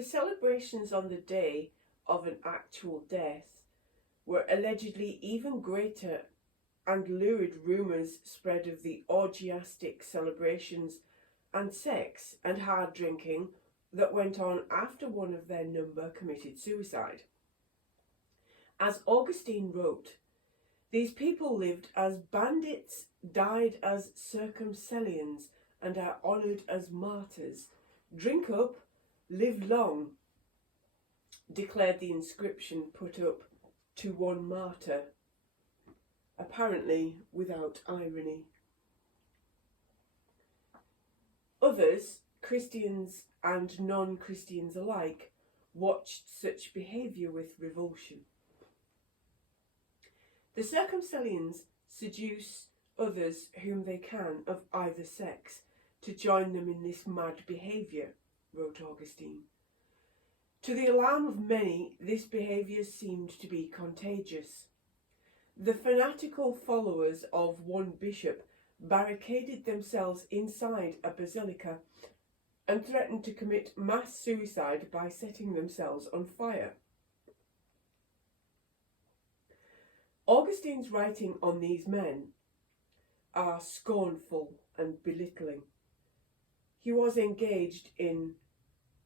The celebrations on the day of an actual death were allegedly even greater, and lurid rumours spread of the orgiastic celebrations and sex and hard drinking that went on after one of their number committed suicide. As Augustine wrote, "These people lived as bandits, died as circumcellions, and are honoured as martyrs. Drink up, live long," declared the inscription put up to one martyr, apparently without irony. Others, Christians and non-Christians alike, watched such behaviour with revulsion. The circumcellions seduce others whom they can of either sex to join them in this mad behaviour, wrote Augustine. To the alarm of many, this behaviour seemed to be contagious. The fanatical followers of one bishop barricaded themselves inside a basilica and threatened to commit mass suicide by setting themselves on fire. Augustine's writing on these men are scornful and belittling. He was engaged in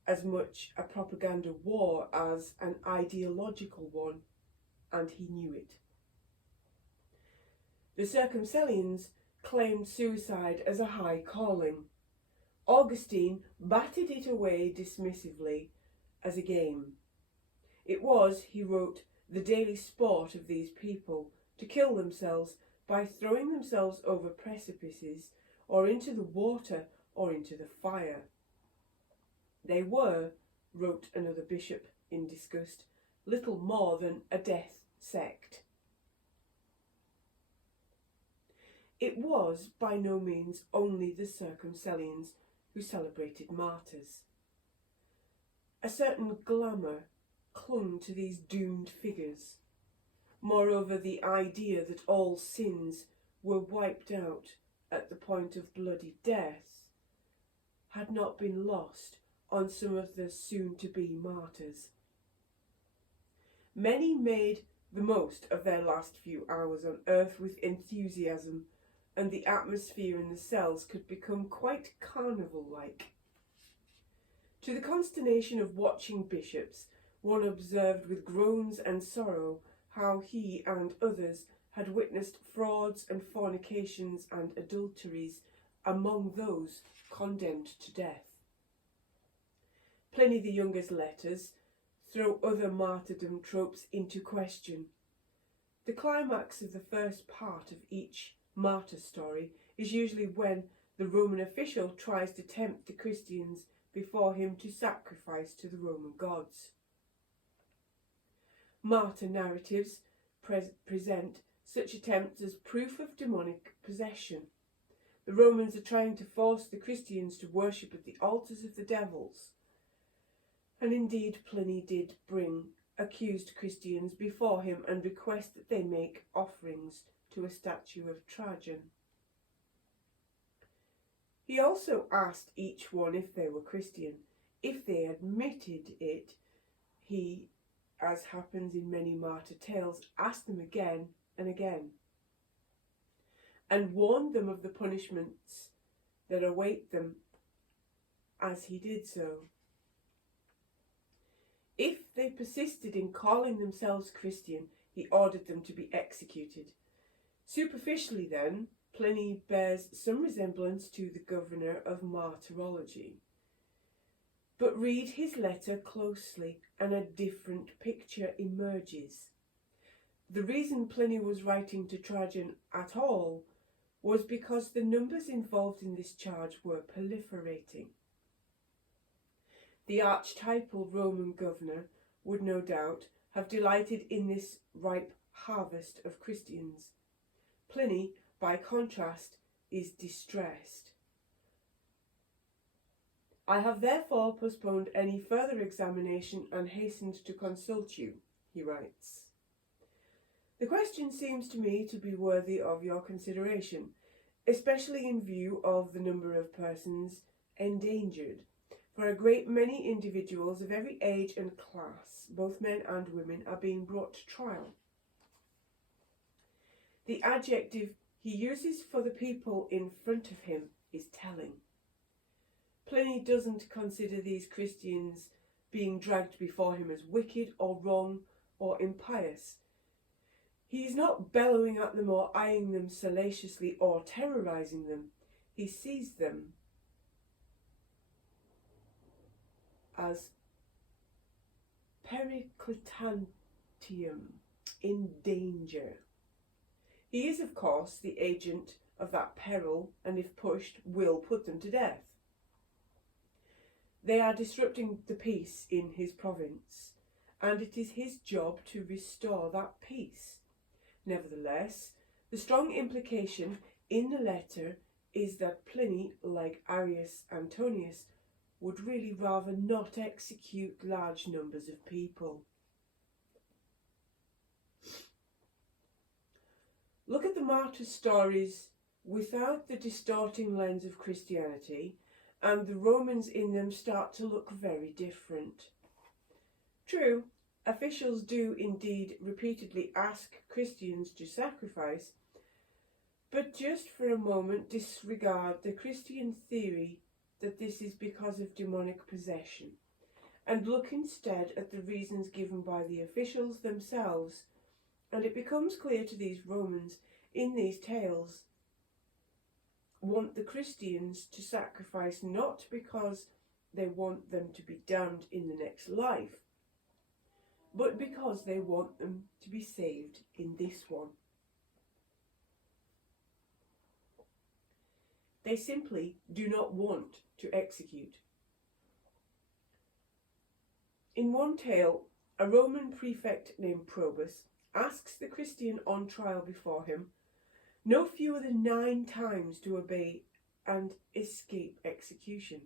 as much a propaganda war as an ideological one, and he knew it. The circumcellions claimed suicide as a high calling. Augustine batted it away dismissively as a game. It was, he wrote, the daily sport of these people to kill themselves by throwing themselves over precipices or into the water or into the fire. They were, wrote another bishop in disgust, little more than a death sect. It was by no means only the circumcellions who celebrated martyrs. A certain glamour clung to these doomed figures. Moreover, the idea that all sins were wiped out at the point of bloody death had not been lost on some of the soon-to-be martyrs. Many made the most of their last few hours on earth with enthusiasm, and the atmosphere in the cells could become quite carnival-like. To the consternation of watching bishops, one observed with groans and sorrow how he and others had witnessed frauds and fornications and adulteries among those condemned to death. Pliny the Younger's letters throw other martyrdom tropes into question. The climax of the first part of each martyr story is usually when the Roman official tries to tempt the Christians before him to sacrifice to the Roman gods. Martyr narratives present such attempts as proof of demonic possession. The Romans are trying to force the Christians to worship at the altars of the devils. And indeed Pliny did bring accused Christians before him and request that they make offerings to a statue of Trajan. He also asked each one if they were Christian. If they admitted it, he, as happens in many martyr tales, asked them again and again, and warned them of the punishments that await them as he did so. If they persisted in calling themselves Christian, he ordered them to be executed. Superficially, then, Pliny bears some resemblance to the governor of martyrology. But read his letter closely and a different picture emerges. The reason Pliny was writing to Trajan at all was because the numbers involved in this charge were proliferating. The archetypal Roman governor would no doubt have delighted in this ripe harvest of Christians. Pliny, by contrast, is distressed. "I have therefore postponed any further examination and hastened to consult you," he writes. "The question seems to me to be worthy of your consideration, especially in view of the number of persons endangered. for a great many individuals of every age and class, both men and women, are being brought to trial. The adjective he uses for the people in front of him is telling. Pliny doesn't consider these Christians being dragged before him as wicked or wrong or impious. He is not bellowing at them or eyeing them salaciously or terrorising them. He sees them as periclitantium, in danger. He is, of course, the agent of that peril, and if pushed, will put them to death. They are disrupting the peace in his province, and it is his job to restore that peace. Nevertheless, the strong implication in the letter is that Pliny, like Arrius Antonius, would really rather not execute large numbers of people. Look at the martyr stories without the distorting lens of Christianity, and the Romans in them start to look very different. True, officials do indeed repeatedly ask Christians to sacrifice, but just for a moment disregard the Christian theory that this is because of demonic possession, and look instead at the reasons given by the officials themselves, and it becomes clear to these Romans in these tales want the Christians to sacrifice not because they want them to be damned in the next life, but because they want them to be saved in this one. They simply do not want to execute. In one tale, a Roman prefect named Probus asks the Christian on trial before him no fewer than 9 times to obey and escape execution.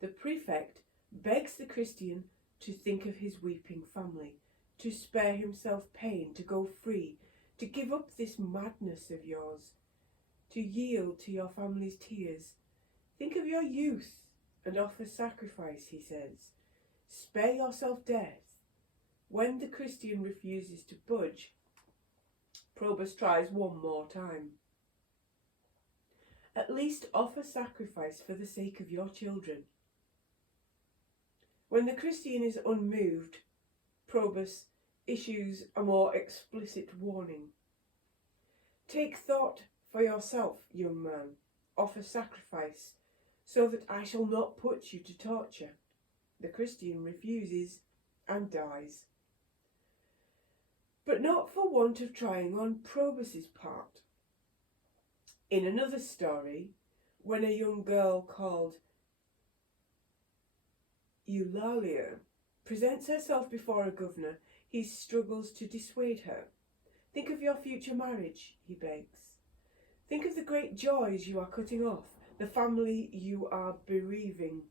The prefect begs the Christian to think of his weeping family, to spare himself pain, to go free, to give up this madness of yours, to yield to your family's tears. Think of your youth and offer sacrifice, he says. Spare yourself death. When the Christian refuses to budge, Probus tries one more time. At least offer sacrifice for the sake of your children. When the Christian is unmoved, Probus issues a more explicit warning. Take thought for yourself, young man. Offer sacrifice, so that I shall not put you to torture. The Christian refuses and dies. But not for want of trying on Probus's part. In another story, when a young girl called Eulalia presents herself before a governor, he struggles to dissuade her. Think of your future marriage, he begs. Think of the great joys you are cutting off. The family you are bereaving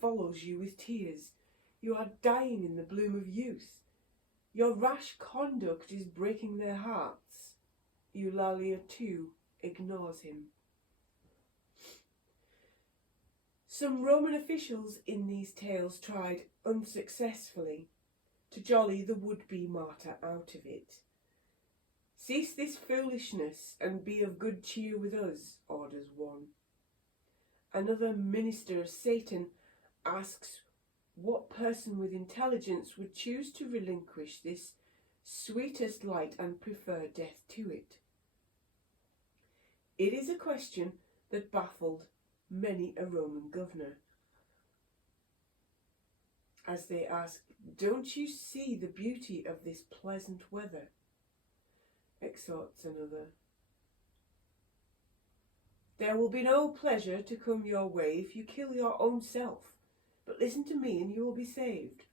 follows you with tears. You are dying in the bloom of youth. Your rash conduct is breaking their hearts. Eulalia too ignores him. Some Roman officials in these tales tried unsuccessfully to jolly the would-be martyr out of it. Cease this foolishness and be of good cheer with us, orders one. Another minister of Satan asks what person with intelligence would choose to relinquish this sweetest light and prefer death to it. It is a question that baffled many a Roman governor, as they asked, "Don't you see the beauty of this pleasant weather?" Exhorts another, "There will be no pleasure to come your way if you kill your own self, but listen to me and you will be saved."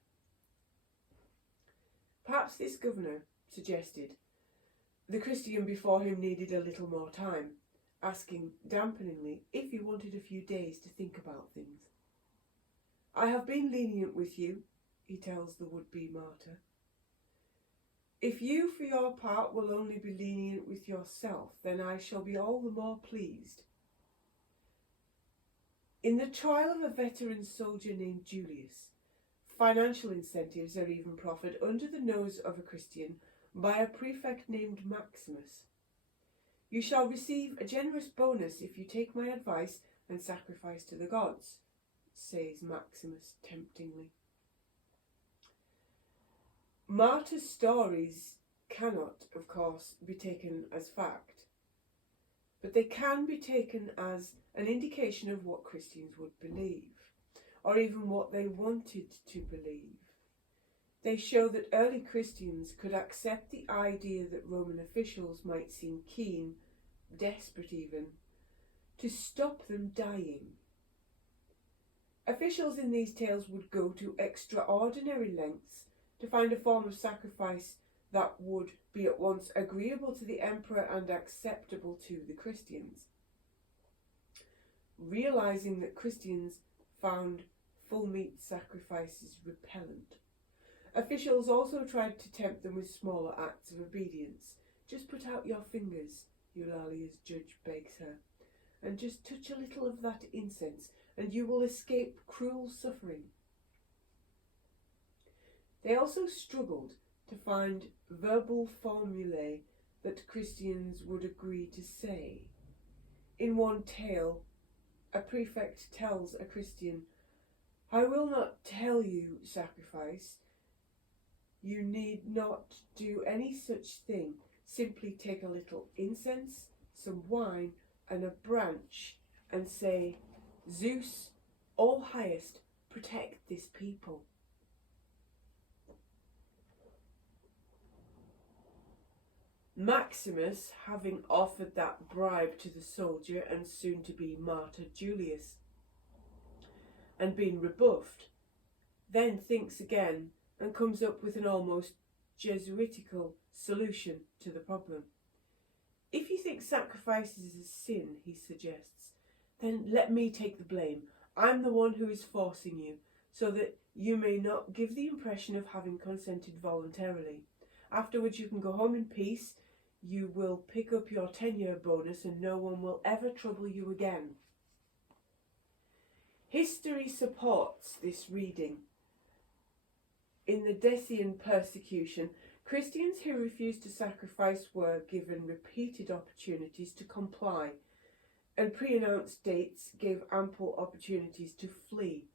Perhaps this governor suggested the Christian before him needed a little more time, asking dampeningly if he wanted a few days to think about things. "I have been lenient with you," he tells the would-be martyr. "If you, for your part, will only be lenient with yourself, then I shall be all the more pleased." In the trial of a veteran soldier named Julius, financial incentives are even proffered under the nose of a Christian by a prefect named Maximus. "You shall receive a generous bonus if you take my advice and sacrifice to the gods," says Maximus temptingly. Martyr stories cannot, of course, be taken as fact, but they can be taken as an indication of what Christians would believe, or even what they wanted to believe. They show that early Christians could accept the idea that Roman officials might seem keen, desperate even, to stop them dying. Officials in these tales would go to extraordinary lengths to find a form of sacrifice that would be at once agreeable to the emperor and acceptable to the Christians. Realizing that Christians found full meat sacrifices repellent, officials also tried to tempt them with smaller acts of obedience. "Just put out your fingers," Eulalia's judge begs her, "and just touch a little of that incense, and you will escape cruel suffering." They also struggled to find verbal formulae that Christians would agree to say. In one tale, a prefect tells a Christian, "I will not tell you sacrifice. You need not do any such thing. Simply take a little incense, some wine, and a branch, and say, 'Zeus, all highest, protect this people.'" Maximus having offered that bribe to the soldier and soon-to-be martyr Julius, and been rebuffed, then thinks again and comes up with an almost Jesuitical solution to the problem. "If you think sacrifice is a sin," he suggests, "then let me take the blame. I'm the one who is forcing you, so that you may not give the impression of having consented voluntarily. Afterwards you can go home in peace. You will pick up your tenure bonus and no one will ever trouble you again." History supports this reading. In the Decian persecution, Christians who refused to sacrifice were given repeated opportunities to comply, and pre-announced dates gave ample opportunities to flee.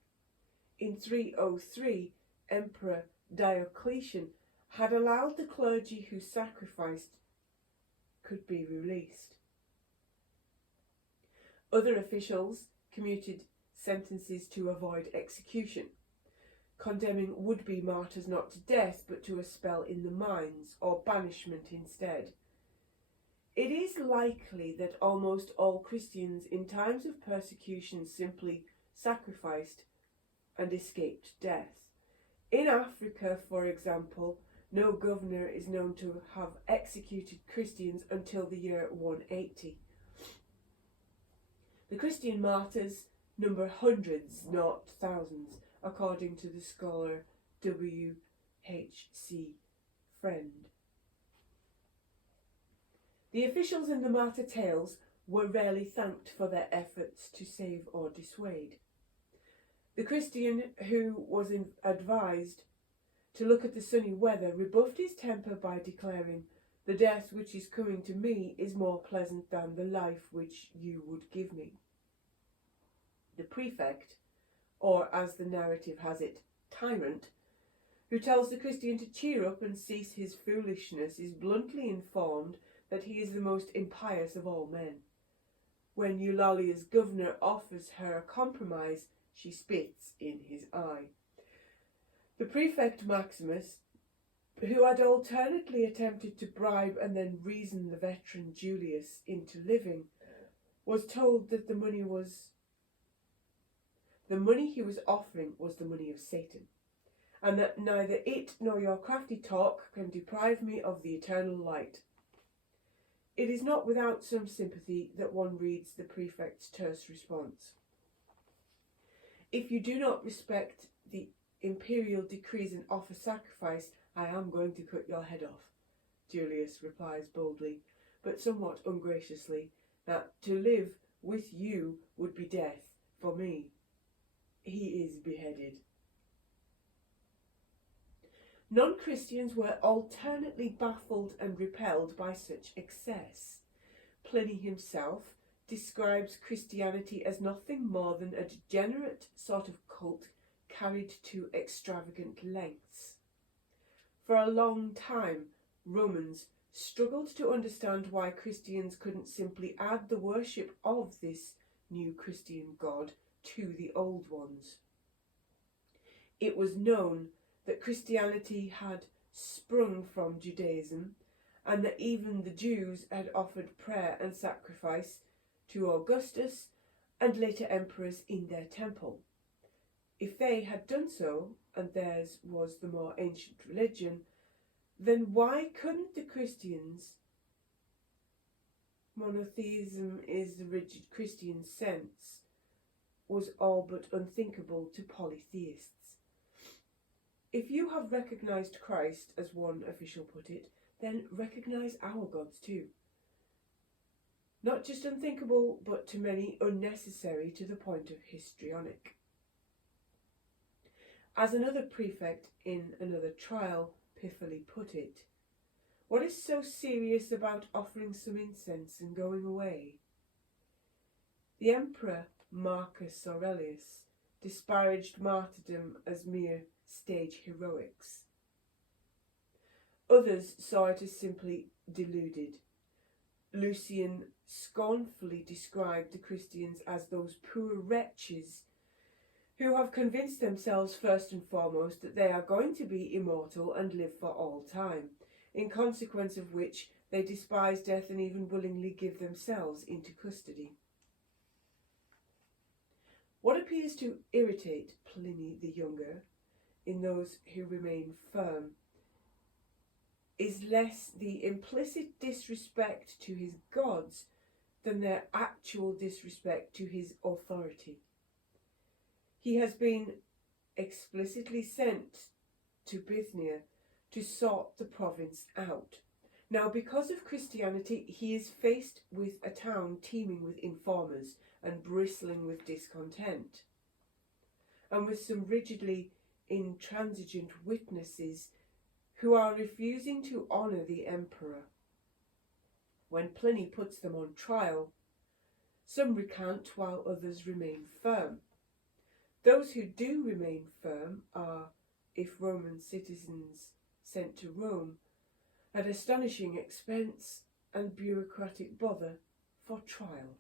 In 303, Emperor Diocletian had allowed the clergy who sacrificed could be released. Other officials commuted sentences to avoid execution, condemning would-be martyrs not to death but to a spell in the mines or banishment instead. It is likely that almost all Christians in times of persecution simply sacrificed and escaped death. In Africa, for example, no governor is known to have executed Christians until the year 180. The Christian martyrs number hundreds, not thousands, according to the scholar W.H.C. Friend. The officials in the martyr tales were rarely thanked for their efforts to save or dissuade. The Christian who was advised to look at the sunny weather rebuffed his temper by declaring, "The death which is coming to me is more pleasant than the life which you would give me." The prefect, or as the narrative has it, tyrant, who tells the Christian to cheer up and cease his foolishness, is bluntly informed that he is the most impious of all men. When Eulalia's governor offers her a compromise, she spits in his eye. The prefect Maximus, who had alternately attempted to bribe and then reason the veteran Julius into living, was told that the money he was offering was the money of Satan, and that neither it nor your crafty talk can deprive me of the eternal light. It is not without some sympathy that one reads the prefect's terse response. "If you do not respect the imperial decrees and offer sacrifice, I am going to cut your head off." Julius replies boldly, but somewhat ungraciously, that to live with you would be death, for me. He is beheaded. Non-Christians were alternately baffled and repelled by such excess. Pliny himself describes Christianity as nothing more than a degenerate sort of cult carried to extravagant lengths. For a long time, Romans struggled to understand why Christians couldn't simply add the worship of this new Christian god to the old ones. It was known that Christianity had sprung from Judaism, and that even the Jews had offered prayer and sacrifice to Augustus and later emperors in their temple. If they had done so, and theirs was the more ancient religion, then why couldn't the Christians? Monotheism is the rigid Christian sense, was all but unthinkable to polytheists. If you have recognised Christ, as one official put it, then recognise our gods too. Not just unthinkable, but to many unnecessary to the point of histrionic. As another prefect in another trial pithily put it, what is so serious about offering some incense and going away? The Emperor Marcus Aurelius disparaged martyrdom as mere stage heroics. Others saw it as simply deluded. Lucian scornfully described the Christians as those poor wretches who have convinced themselves first and foremost that they are going to be immortal and live for all time, in consequence of which they despise death and even willingly give themselves into custody. What appears to irritate Pliny the Younger in those who remain firm is less the implicit disrespect to his gods than their actual disrespect to his authority. He has been explicitly sent to Bithynia to sort the province out. Now, because of Christianity, he is faced with a town teeming with informers and bristling with discontent, and with some rigidly intransigent witnesses who are refusing to honour the emperor. When Pliny puts them on trial, some recant while others remain firm. Those who do remain firm are, if Roman citizens sent to Rome, at astonishing expense and bureaucratic bother for trial.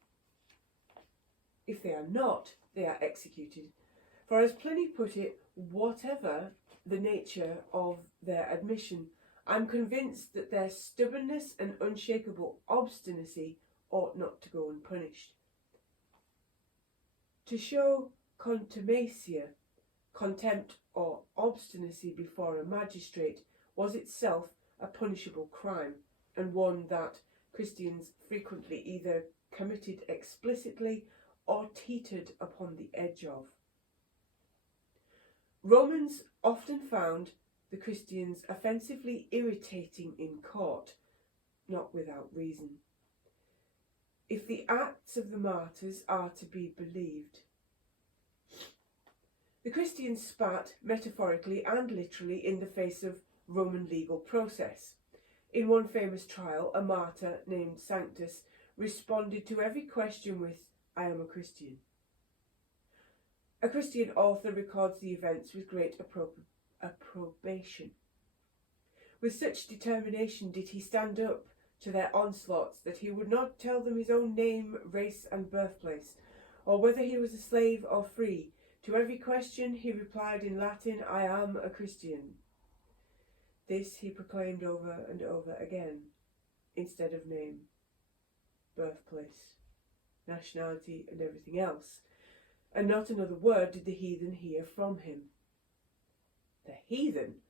If they are not, they are executed. For as Pliny put it, whatever the nature of their admission, I'm convinced that their stubbornness and unshakable obstinacy ought not to go unpunished. To show contumacia, contempt or obstinacy before a magistrate, was itself a punishable crime, and one that Christians frequently either committed explicitly or teetered upon the edge of. Romans often found the Christians offensively irritating in court, not without reason. If the acts of the martyrs are to be believed, the Christians spat metaphorically and literally in the face of Roman legal process. In one famous trial, a martyr named Sanctus responded to every question with, "I am a Christian." A Christian author records the events with great approbation. With such determination did he stand up to their onslaughts that he would not tell them his own name, race and birthplace, or whether he was a slave or free. To every question he replied in Latin, "I am a Christian." This he proclaimed over and over again, instead of name, birthplace, nationality and everything else, and not another word did the heathen hear from him. The heathen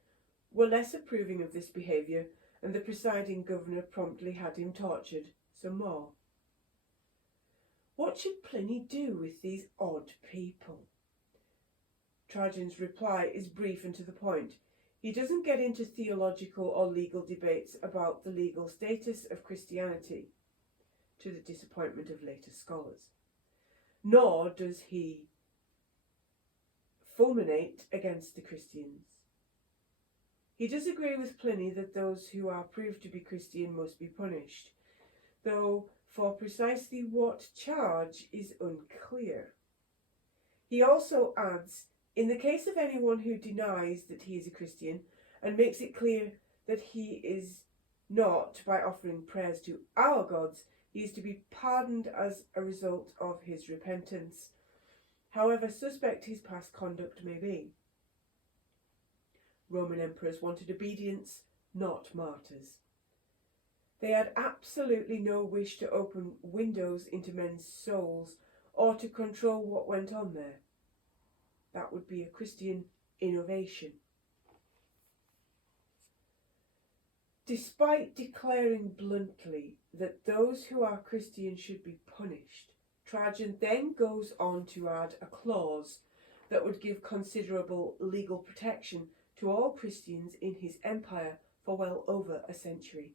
were less approving of this behaviour, and the presiding governor promptly had him tortured some more. What should Pliny do with these odd people? Trajan's reply is brief and to the point. He doesn't get into theological or legal debates about the legal status of Christianity, to the disappointment of later scholars. nor does he fulminate against the Christians. He does agree with Pliny that those who are proved to be Christian must be punished, though for precisely what charge is unclear. He also adds, in the case of anyone who denies that he is a Christian and makes it clear that he is not by offering prayers to our gods, he is to be pardoned as a result of his repentance, however suspect his past conduct may be. Roman emperors wanted obedience, not martyrs. They had absolutely no wish to open windows into men's souls or to control what went on there. That would be a Christian innovation. Despite declaring bluntly that those who are Christian should be punished, Trajan then goes on to add a clause that would give considerable legal protection to all Christians in his empire for well over a century.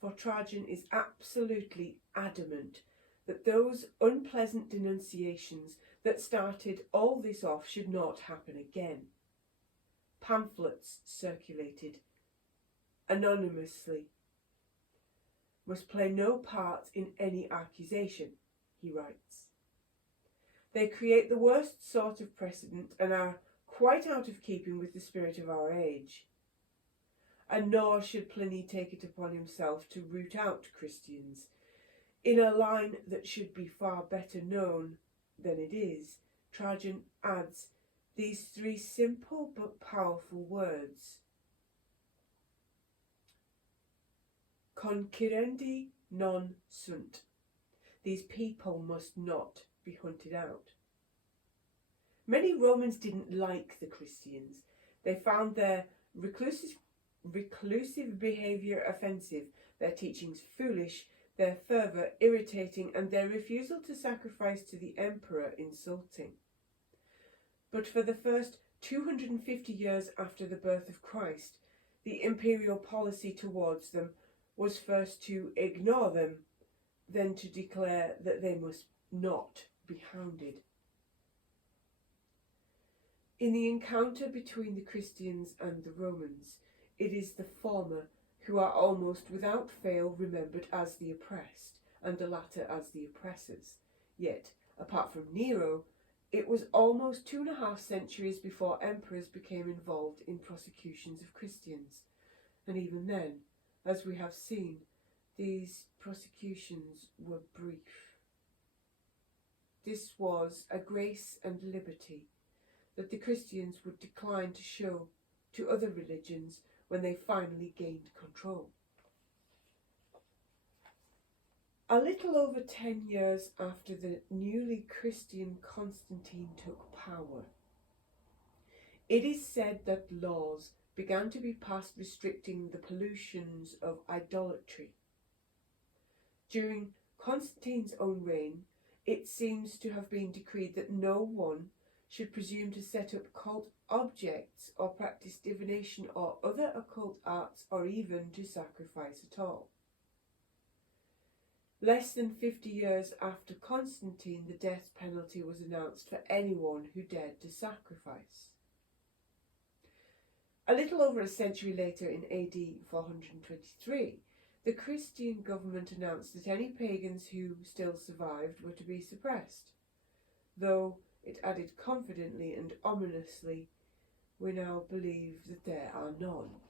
For Trajan is absolutely adamant that those unpleasant denunciations that started all this off should not happen again. Pamphlets circulated anonymously must play no part in any accusation, he writes. They create the worst sort of precedent and are quite out of keeping with the spirit of our age. And nor should Pliny take it upon himself to root out Christians. In a line that should be far better known than it is, Trajan adds these three simple but powerful words: Conquerendi non sunt. These people must not be hunted out. Many Romans didn't like the Christians. They found their reclusive behaviour offensive, their teachings foolish, their fervour irritating, and their refusal to sacrifice to the emperor insulting. But for the first 250 years after the birth of Christ, the imperial policy towards them was first to ignore them, then to declare that they must not be hounded. In the encounter between the Christians and the Romans, it is the former who are almost without fail remembered as the oppressed, and the latter as the oppressors. Yet, apart from Nero, it was almost 2.5 centuries before emperors became involved in prosecutions of Christians, and even then, as we have seen, these prosecutions were brief. This was a grace and liberty that the Christians would decline to show to other religions when they finally gained control. A little over 10 years after the newly Christian Constantine took power, it is said that laws began to be passed restricting the pollutions of idolatry. During Constantine's own reign, it seems to have been decreed that no one should presume to set up cult objects or practice divination or other occult arts, or even to sacrifice at all. Less than 50 years after Constantine, the death penalty was announced for anyone who dared to sacrifice. A little over a century later, in AD 423, the Christian government announced that any pagans who still survived were to be suppressed, though it added confidently and ominously, "We now believe that there are none."